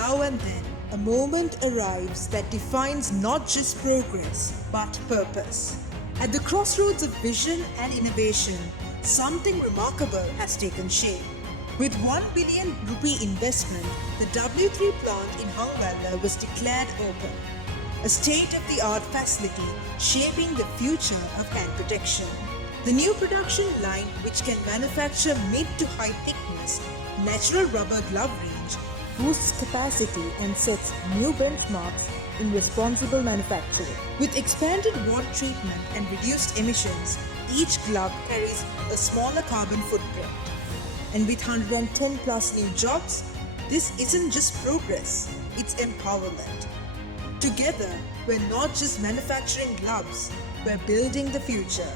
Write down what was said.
now and then, a moment arrives that defines not just progress, but purpose. At the crossroads of vision and innovation, something remarkable has taken shape. With 1 billion rupee investment, the W3 plant in Hanwella was declared open, a state-of-the-art facility shaping the future of hand protection. The new production line, which can manufacture mid to high thickness natural rubber glove range, boosts capacity and sets new benchmarks in responsible manufacturing. With expanded water treatment and reduced emissions, each glove carries a smaller carbon footprint. And with 110 plus new jobs, this isn't just progress, it's empowerment. Together, we're not just manufacturing gloves, we're building the future.